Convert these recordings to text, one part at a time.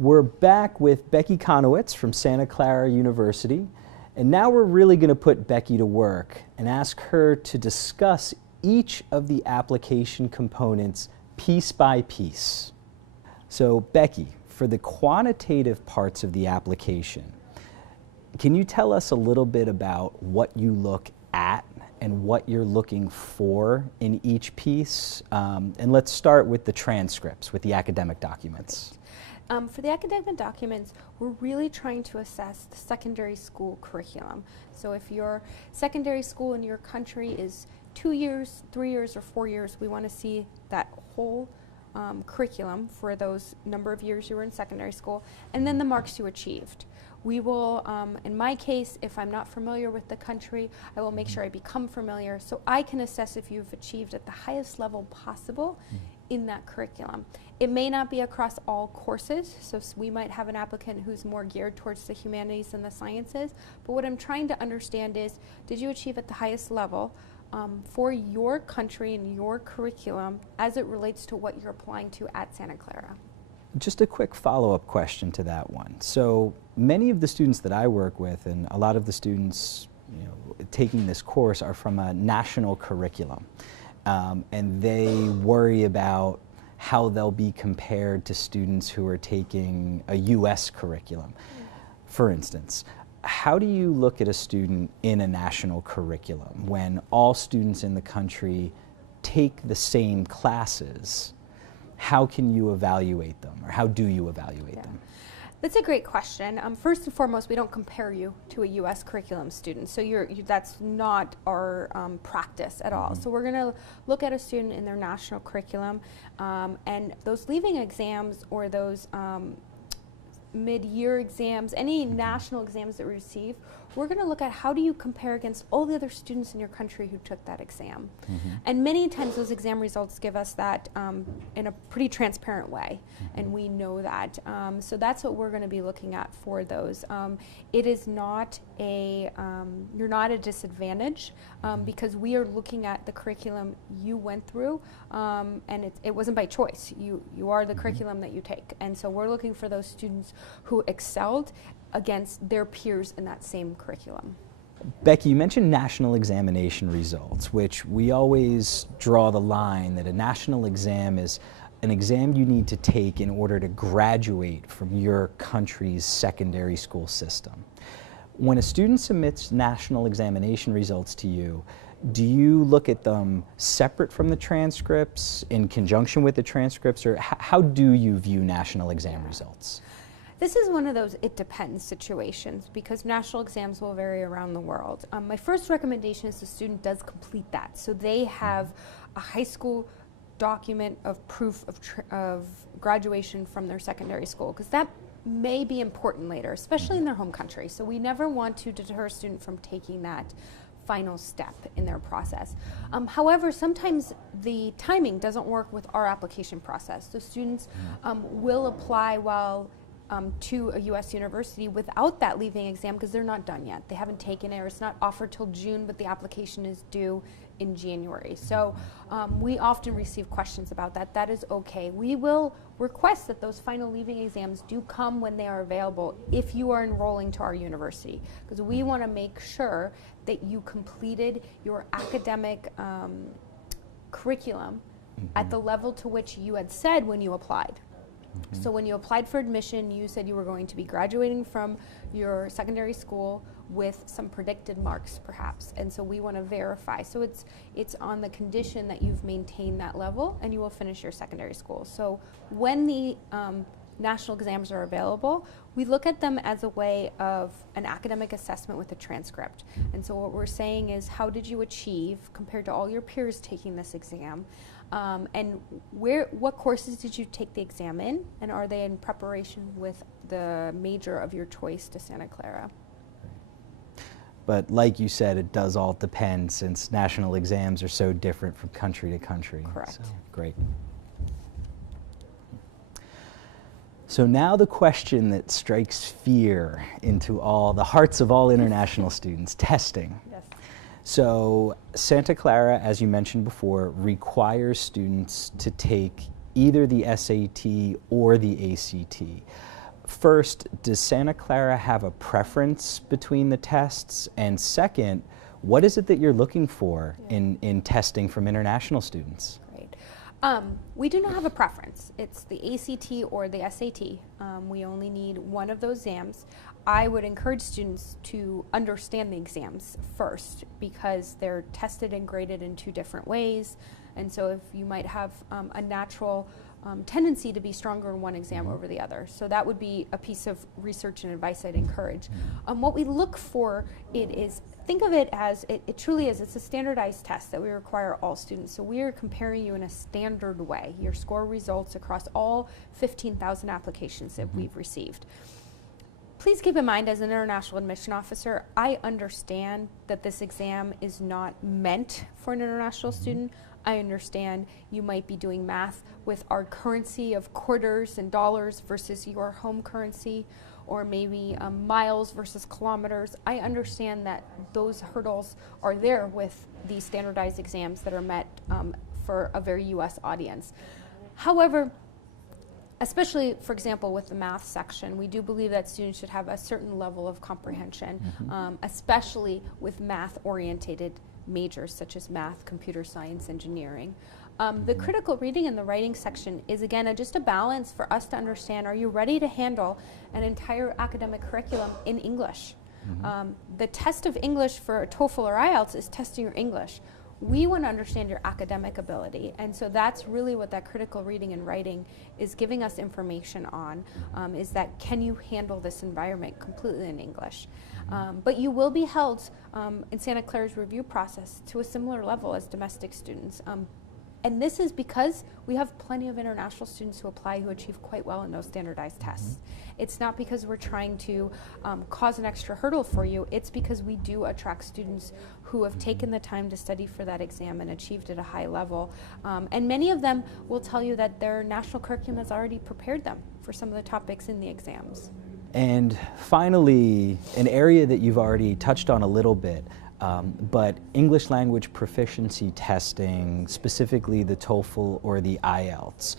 We're back with Becky Conowitz from Santa Clara University, and now we're really going to put Becky to work and ask her to discuss each of the application components piece by piece. So Becky, for the quantitative parts of the application, can you tell us a little bit about what you look at and what you're looking for in each piece? And let's start with the transcripts, with the academic documents. For the academic documents, we're really trying to assess the secondary school curriculum. So if your secondary school in your country is 2 years, 3 years, or 4 years, we want to see that whole curriculum for those number of years you were in secondary school, and then the marks you achieved. We will, in my case, if I'm not familiar with the country, I will make sure I become familiar so I can assess if you've achieved at the highest level possible in that curriculum. It may not be across all courses, so we might have an applicant who's more geared towards the humanities and the sciences, but what I'm trying to understand is, did you achieve at the highest level for your country and your curriculum as it relates to what you're applying to at Santa Clara? Just a quick follow-up question to that one. So many of the students that I work with, and a lot of the students taking this course, are from a national curriculum. And they worry about how they'll be compared to students who are taking a U.S. curriculum. For instance, how do you look at a student in a national curriculum when all students in the country take the same classes? How can you evaluate them, or how do you evaluate them? That's a great question. First and foremost, we don't compare you to a U.S. curriculum student, so that's not our practice at all. So we're going to look at a student in their national curriculum, and those leaving exams or those mid-year exams, any national exams that we receive, we're going to look at how do you compare against all the other students in your country who took that exam. And many times those exam results give us that in a pretty transparent way, and we know that. So that's what we're going to be looking at for those. It is not a, you're not at a disadvantage because we are looking at the curriculum you went through, and it wasn't by choice. You are the curriculum that you take, and so we're looking for those students who excelled against their peers in that same curriculum. Becky, you mentioned national examination results, which we always draw the line that a national exam is an exam you need to take in order to graduate from your country's secondary school system. When a student submits national examination results to you, do you look at them separate from the transcripts, in conjunction with the transcripts, or how do you view national exam results? This is one of those it depends situations because national exams will vary around the world. My first recommendation is the student does complete that. So they have a high school document of proof of graduation from their secondary school, because that may be important later, especially in their home country. So we never want to deter a student from taking that final step in their process. However, sometimes the timing doesn't work with our application process. So students will apply while to a U.S. university without that leaving exam because they're not done yet. They haven't taken it, or it's not offered till June, but the application is due in January. So we often receive questions about that. That is okay. We will request that those final leaving exams do come when they are available if you are enrolling to our university, because we want to make sure that you completed your academic curriculum at the level to which you had said when you applied. So when you applied for admission, you said you were going to be graduating from your secondary school with some predicted marks, perhaps. And so we want to verify. So it's on the condition that you've maintained that level and you will finish your secondary school. So when the national exams are available, we look at them as a way of an academic assessment with a transcript. And so what we're saying is, how did you achieve compared to all your peers taking this exam? And what courses did you take the exam in, and are they in preparation with the major of your choice to Santa Clara? But like you said, it does all depend, since national exams are so different from country to country. Correct. So, great. So now the question that strikes fear into the hearts of all international students, testing. Yes. So Santa Clara, as you mentioned before, requires students to take either the SAT or the ACT. First, does Santa Clara have a preference between the tests? And second, what is it that you're looking for in testing from international students? Great. We do not have a preference. It's the ACT or the SAT. We only need one of those exams. I would encourage students to understand the exams first because they're tested and graded in two different ways. And so if you might have a natural tendency to be stronger in one exam over the other. So that would be a piece of research and advice I'd encourage. What we look for think of it as, it truly is, it's a standardized test that we require all students. So we are comparing you in a standard way, your score results across all 15,000 applications that we've received. Please keep in mind, as an international admission officer, I understand that this exam is not meant for an international student. I understand you might be doing math with our currency of quarters and dollars versus your home currency, or maybe miles versus kilometers. I understand that those hurdles are there with these standardized exams that are met for a very US audience. However, especially, for example, with the math section, we do believe that students should have a certain level of comprehension, especially with math-orientated majors such as math, computer science, engineering. The critical reading and the writing section is, again, just a balance for us to understand, are you ready to handle an entire academic curriculum in English? The test of English for a TOEFL or IELTS is testing your English. We want to understand your academic ability, and so that's really what that critical reading and writing is giving us information on, is that can you handle this environment completely in English? But you will be held in Santa Clara's review process to a similar level as domestic students. And this is because we have plenty of international students who apply who achieve quite well in those standardized tests. It's not because we're trying to cause an extra hurdle for you, it's because we do attract students who have taken the time to study for that exam and achieved at a high level. And many of them will tell you that their national curriculum has already prepared them for some of the topics in the exams. And finally, an area that you've already touched on a little bit, but English language proficiency testing, specifically the TOEFL or the IELTS.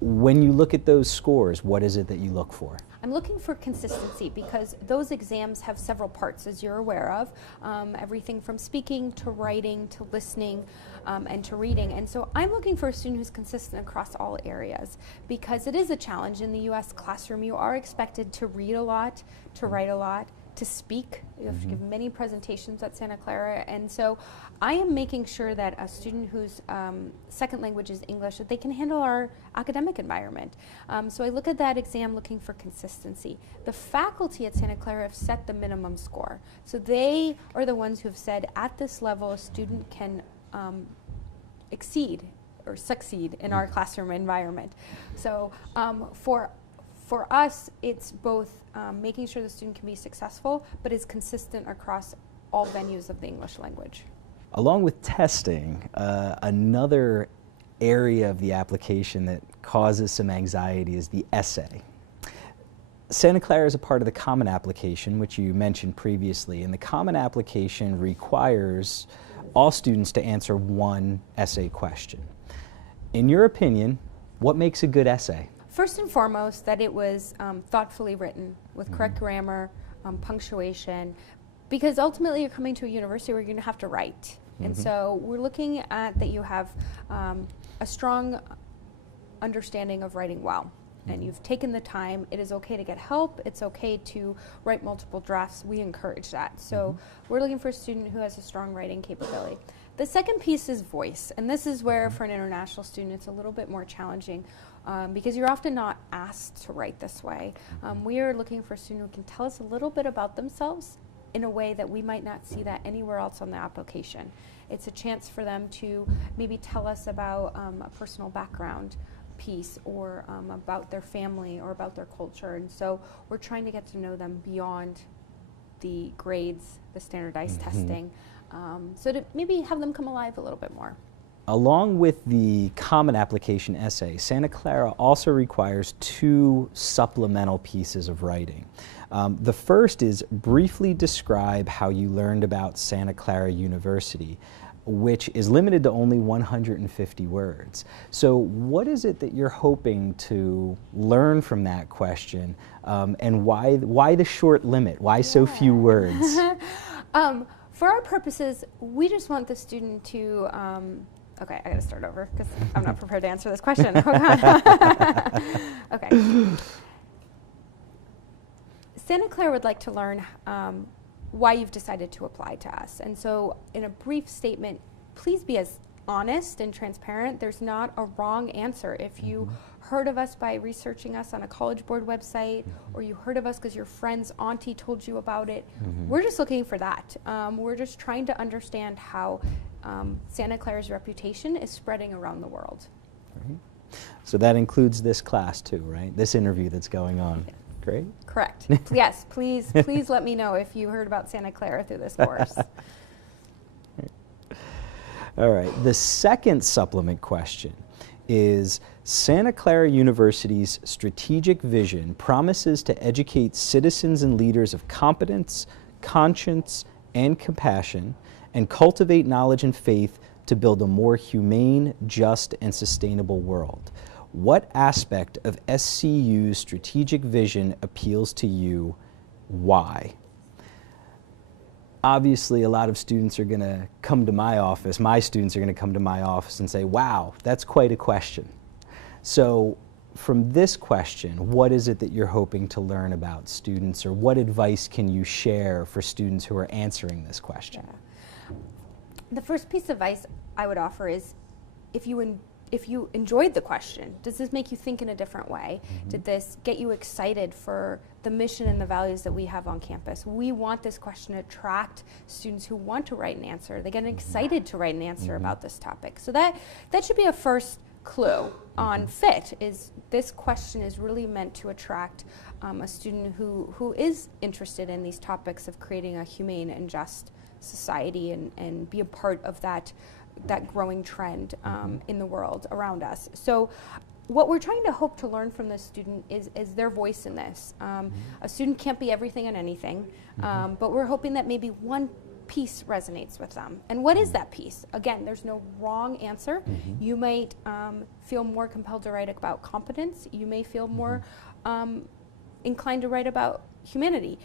When you look at those scores, what is it that you look for? I'm looking for consistency because those exams have several parts, as you're aware of, everything from speaking to writing to listening and to reading. And so I'm looking for a student who's consistent across all areas because it is a challenge in the U.S. classroom. You are expected to read a lot, to write a lot, to speak. You have to give many presentations at Santa Clara, and so I am making sure that a student whose second language is English, that they can handle our academic environment. So I look at that exam looking for consistency. The faculty at Santa Clara have set the minimum score. So they are the ones who have said at this level a student can exceed or succeed in our classroom environment. So for us, it's both making sure the student can be successful, but is consistent across all venues of the English language. Along with testing, another area of the application that causes some anxiety is the essay. Santa Clara is a part of the Common Application, which you mentioned previously, and the Common Application requires all students to answer one essay question. In your opinion, what makes a good essay? First and foremost, that it was thoughtfully written with correct grammar, punctuation, because ultimately you're coming to a university where you're going to have to write. And so we're looking at that you have a strong understanding of writing well. And you've taken the time. It is okay to get help. It's okay to write multiple drafts. We encourage that. So we're looking for a student who has a strong writing capability. The second piece is voice. And this is where, for an international student, it's a little bit more challenging because you're often not asked to write this way. We are looking for a student who can tell us a little bit about themselves in a way that we might not see that anywhere else on the application. It's a chance for them to maybe tell us about a personal background piece or about their family or about their culture. And so we're trying to get to know them beyond the grades, the standardized testing, so to maybe have them come alive a little bit more. Along with the Common Application essay, Santa Clara also requires two supplemental pieces of writing. The first is briefly describe how you learned about Santa Clara University. which is limited to only 150 words. So what is it that you're hoping to learn from that question, and why the short limit? Why so few words? For our purposes, we just want the student to, okay, I gotta start over because I'm not prepared to answer this question. Okay. Santa Clara would like to learn why you've decided to apply to us. And so in a brief statement, please be as honest and transparent. There's not a wrong answer. If you heard of us by researching us on a College Board website, or you heard of us because your friend's auntie told you about it, we're just looking for that. We're just trying to understand how Santa Clara's reputation is spreading around the world. Right. So that includes this class too, right? This interview that's going on. Yeah. Great. Correct. Yes, please let me know if you heard about Santa Clara through this course. All right. The second supplement question is, Santa Clara University's strategic vision promises to educate citizens and leaders of competence, conscience, and compassion, and cultivate knowledge and faith to build a more humane, just, and sustainable world. What aspect of SCU's strategic vision appeals to you? Why? Obviously, a lot of students are going to come to my office, my students are going to come to my office and say, wow, that's quite a question. So from this question, what is it that you're hoping to learn about students, or what advice can you share for students who are answering this question? Yeah. The first piece of advice I would offer is, if you enjoyed the question, does this make you think in a different way? Did this get you excited for the mission and the values that we have on campus? We want this question to attract students who want to write an answer. They get excited to write an answer about this topic. So that should be a first clue on fit, is this question is really meant to attract a student who is interested in these topics of creating a humane and just society, and be a part of that growing trend in the world around us. So what we're trying to hope to learn from this student is their voice in this. A student can't be everything and anything, but we're hoping that maybe one piece resonates with them. And what is that piece? Again, there's no wrong answer. You might feel more compelled to write about competence. You may feel more inclined to write about humanity.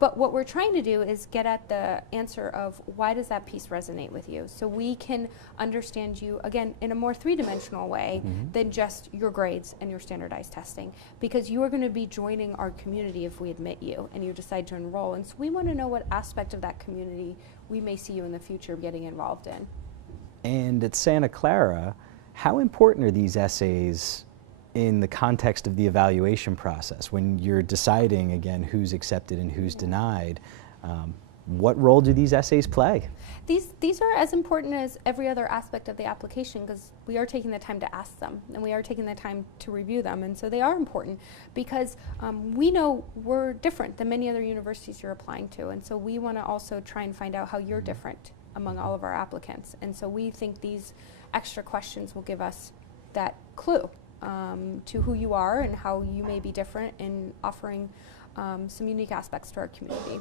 But what we're trying to do is get at the answer of, why does that piece resonate with you? So we can understand you, again, in a more three-dimensional way than just your grades and your standardized testing. Because you are going to be joining our community if we admit you and you decide to enroll. And so we want to know what aspect of that community we may see you in the future getting involved in. And at Santa Clara, how important are these essays in the context of the evaluation process when you're deciding, again, who's accepted and who's denied? What role do these essays play? These are as important as every other aspect of the application, because we are taking the time to ask them and we are taking the time to review them, and so they are important because we know we're different than many other universities you're applying to, and so we want to also try and find out how you're different among all of our applicants, and so we think these extra questions will give us that clue to who you are and how you may be different in offering some unique aspects to our community.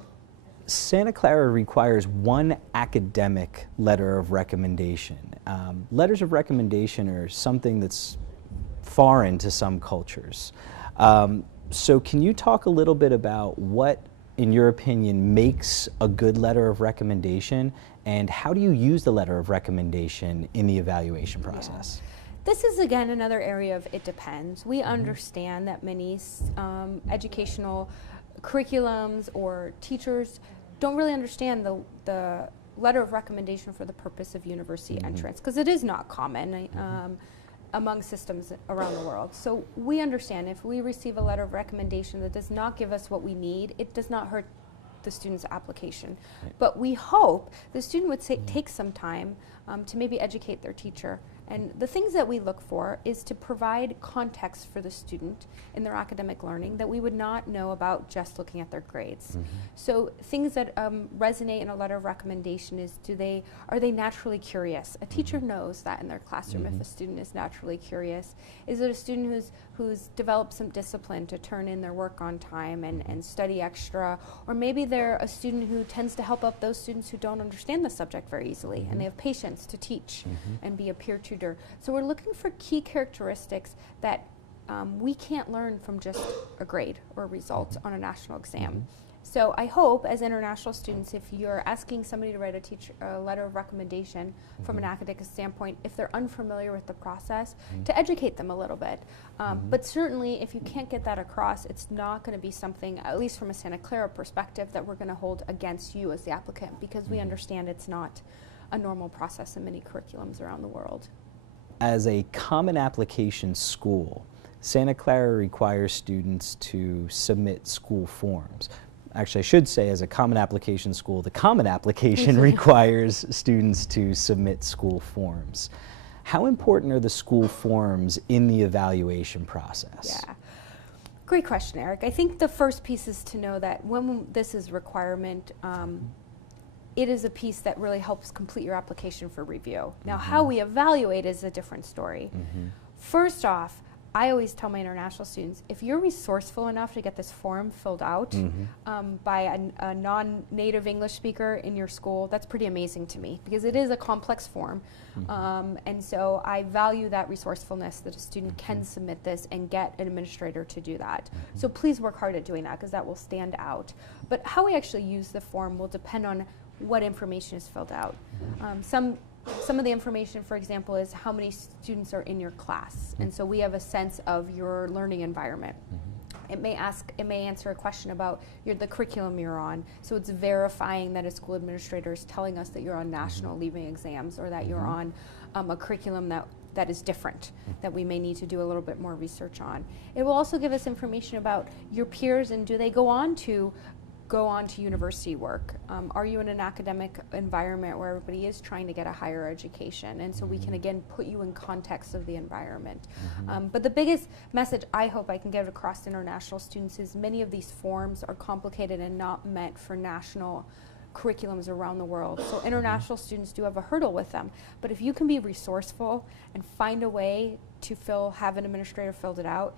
Santa Clara requires one academic letter of recommendation. Letters of recommendation are something that's foreign to some cultures. So can you talk a little bit about what, in your opinion, makes a good letter of recommendation, and how do you use the letter of recommendation in the evaluation process? Yeah. This is, again, another area of it depends. We understand that many educational curriculums or teachers don't really understand the letter of recommendation for the purpose of university entrance, because it is not common among systems around the world. So we understand if we receive a letter of recommendation that does not give us what we need, it does not hurt the student's application. But we hope the student would take some time to maybe educate their teacher And the things that we look for is to provide context for the student in their academic learning that we would not know about just looking at their grades. So things that resonate in a letter of recommendation is, are they naturally curious? A teacher knows that in their classroom if a student is naturally curious. Is it a student who's developed some discipline to turn in their work on time and study extra? Or maybe they're a student who tends to help out those students who don't understand the subject very easily and they have patience to teach and be a peer tutor. So we're looking for key characteristics that we can't learn from just a grade or a result on a national exam. So I hope, as international students, if you're asking somebody to write a letter of recommendation from an academic standpoint, if they're unfamiliar with the process, to educate them a little bit. But certainly, if you can't get that across, it's not going to be something, at least from a Santa Clara perspective, that we're going to hold against you as the applicant, because we understand it's not a normal process in many curriculums around the world. As a common application school, Santa Clara requires students to submit school forms. Actually, I should say, as a common application school, the common application requires students to submit school forms. How important are the school forms in the evaluation process? Yeah. Great question, Eric. I think the first piece is to know that when this is a requirement, it is a piece that really helps complete your application for review. Now, how we evaluate is a different story. First off, I always tell my international students, if you're resourceful enough to get this form filled out by a non-native English speaker in your school, that's pretty amazing to me, because it is a complex form. And so I value that resourcefulness, that a student can submit this and get an administrator to do that. So please work hard at doing that, because that will stand out. But how we actually use the form will depend on what information is filled out. Some of the information, for example, is how many students are in your class, and so we have a sense of your learning environment. It may answer a question about the curriculum you're on, so it's verifying that a school administrator is telling us that you're on national leaving exams, or that you're on a curriculum that is different, that we may need to do a little bit more research on. It will also give us information about your peers, and do they go on to university work? Are you in an academic environment where everybody is trying to get a higher education? And so we can, again, put you in context of the environment. But the biggest message I hope I can get across to international students is many of these forms are complicated and not meant for national curriculums around the world. So international students do have a hurdle with them. But if you can be resourceful and find a way to have an administrator fill it out,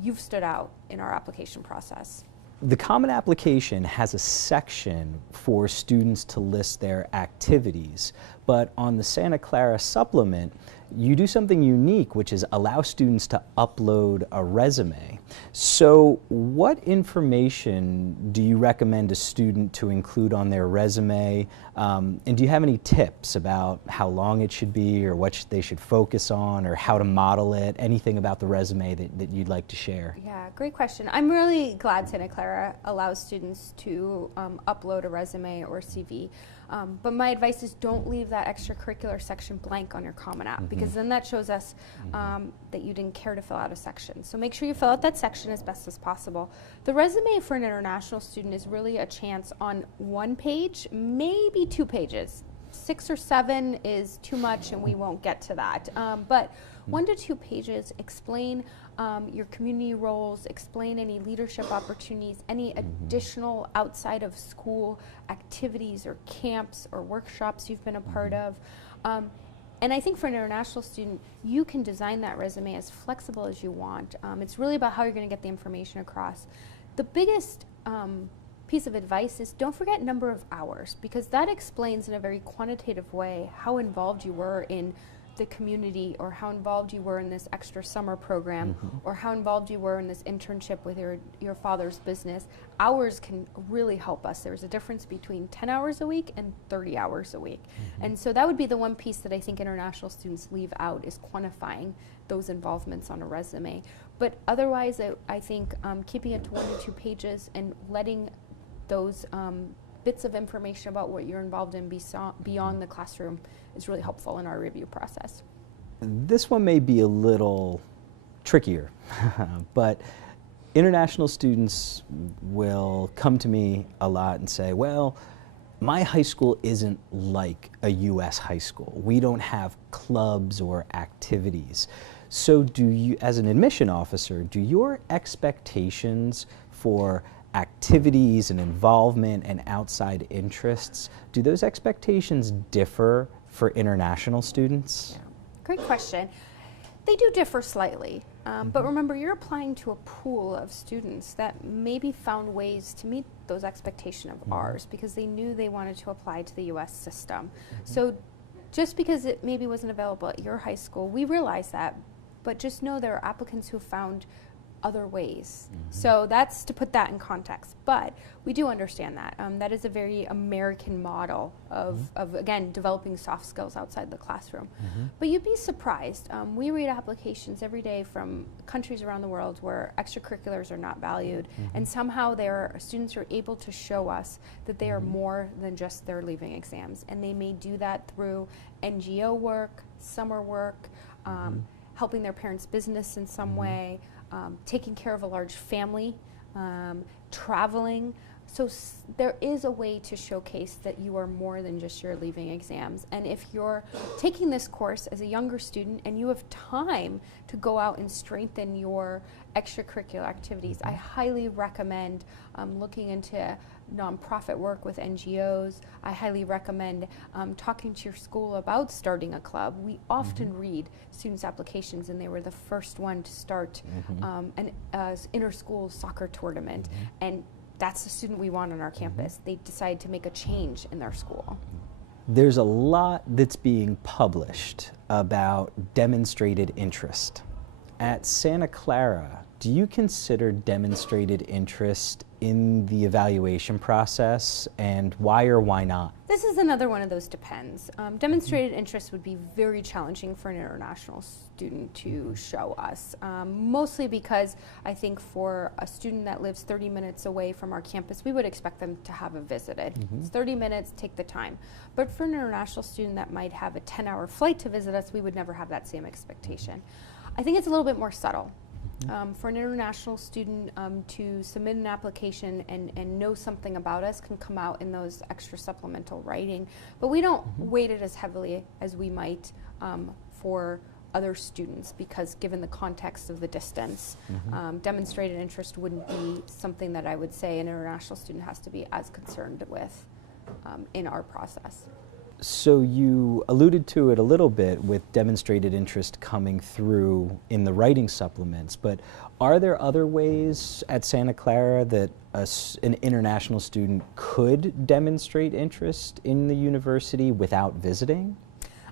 you've stood out in our application process. The Common Application has a section for students to list their activities, but on the Santa Clara Supplement, you do something unique, which is allow students to upload a resume. So what information do you recommend a student to include on their resume? And do you have any tips about how long it should be, or what they should focus on, or how to model it? Anything about the resume that you'd like to share? Yeah, great question. I'm really glad Santa Clara allows students to upload a resume or CV. But my advice is, don't leave that extracurricular section blank on your Common App, because then that shows us that you didn't care to fill out a section. So make sure you fill out that section as best as possible. The resume for an international student is really a chance on one page, maybe 2 pages. 6 or 7 is too much, and we won't get to that. But 1 to 2 pages, explain your community roles, explain any leadership opportunities, any additional outside of school activities or camps or workshops you've been a part of. And I think for an international student, you can design that resume as flexible as you want. It's really about how you're going to get the information across. The biggest piece of advice is, don't forget number of hours, because that explains in a very quantitative way how involved you were in the community, or how involved you were in this extra summer program, or how involved you were in this internship with your father's business. Hours can really help us. There's a difference between 10 hours a week and 30 hours a week. And so that would be the one piece that I think international students leave out, is quantifying those involvements on a resume. But otherwise, I think keeping it to 1 to 2 pages and letting those bits of information about what you're involved in beyond the classroom is really helpful in our review process. This one may be a little trickier, but international students will come to me a lot and say, well, my high school isn't like a U.S. high school. We don't have clubs or activities. So do you, as an admission officer, do your expectations for activities and involvement and outside interests, do those expectations differ for international students? Yeah. Great question. They do differ slightly, but remember, you're applying to a pool of students that maybe found ways to meet those expectations of ours because they knew they wanted to apply to the U.S. system. So just because it maybe wasn't available at your high school, we realize that, but just know there are applicants who found other ways. So that's to put that in context. But we do understand that. That is a very American model of again, developing soft skills outside the classroom. But you'd be surprised. We read applications every day from countries around the world where extracurriculars are not valued, and somehow their students are able to show us that they are more than just their leaving exams. And they may do that through NGO work, summer work, helping their parents' business in some way, taking care of a large family, traveling. So there is a way to showcase that you are more than just your leaving exams. And if you're taking this course as a younger student and you have time to go out and strengthen your extracurricular activities, I highly recommend looking into nonprofit work with NGOs. I highly recommend talking to your school about starting a club. We often read students' applications, and they were the first one to start an inter-school soccer tournament, and that's the student we want on our campus. They decide to make a change in their school. There's a lot that's being published about demonstrated interest. At Santa Clara, do you consider demonstrated interest in the evaluation process, and why or why not? This is another one of those depends. Demonstrated interest would be very challenging for an international student to show us, mostly because I think for a student that lives 30 minutes away from our campus, we would expect them to have it visited. It's 30 minutes, take the time. But for an international student that might have a 10-hour flight to visit us, we would never have that same expectation. I think it's a little bit more subtle. For an international student to submit an application and know something about us can come out in those extra supplemental writing, but we don't weight it as heavily as we might for other students, because given the context of the distance, demonstrated interest wouldn't be something that I would say an international student has to be as concerned with in our process. So you alluded to it a little bit with demonstrated interest coming through in the writing supplements, but are there other ways at Santa Clara that an international student could demonstrate interest in the university without visiting?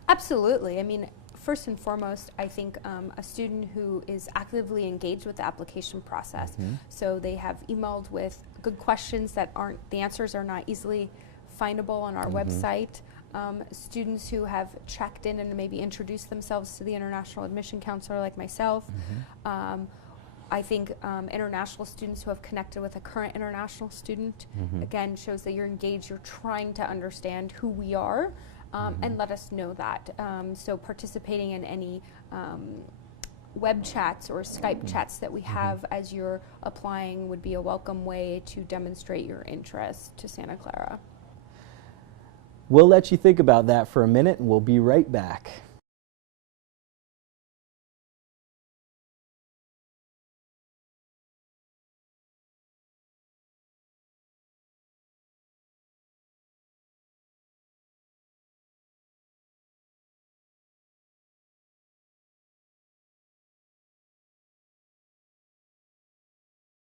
Absolutely. I mean, first and foremost, I think a student who is actively engaged with the application process, so they have emailed with good questions that the answers are not easily findable on our website. Students who have checked in and maybe introduced themselves to the international admission counselor like myself. I think international students who have connected with a current international student, again, shows that you're engaged, you're trying to understand who we are, and let us know that. So participating in any web chats or Skype chats that we have as you're applying would be a welcome way to demonstrate your interest to Santa Clara. We'll let you think about that for a minute, and we'll be right back.